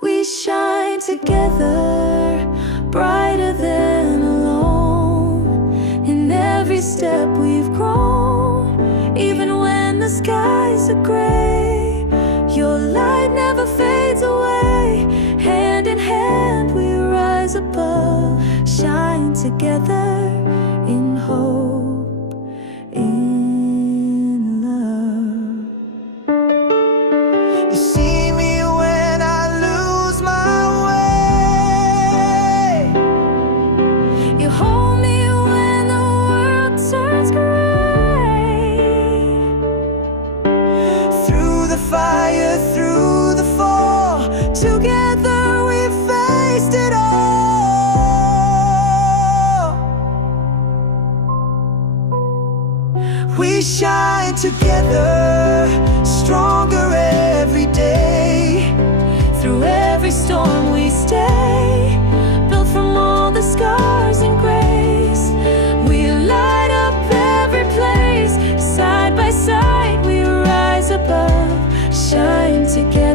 We shine together, brighter than alone. In every step we've grown, even when the skies are gray. Your light never fades away. Hand in hand we rise above, shine together in hope, in love. You see me when I lose my way. You hold me when the world turns gray. Through the fire, through the fall, together we faced it all. We shine together, stronger every day. Through every storm we stay, built from all the scars and grace. We light up every place, side by side we rise above, shine together.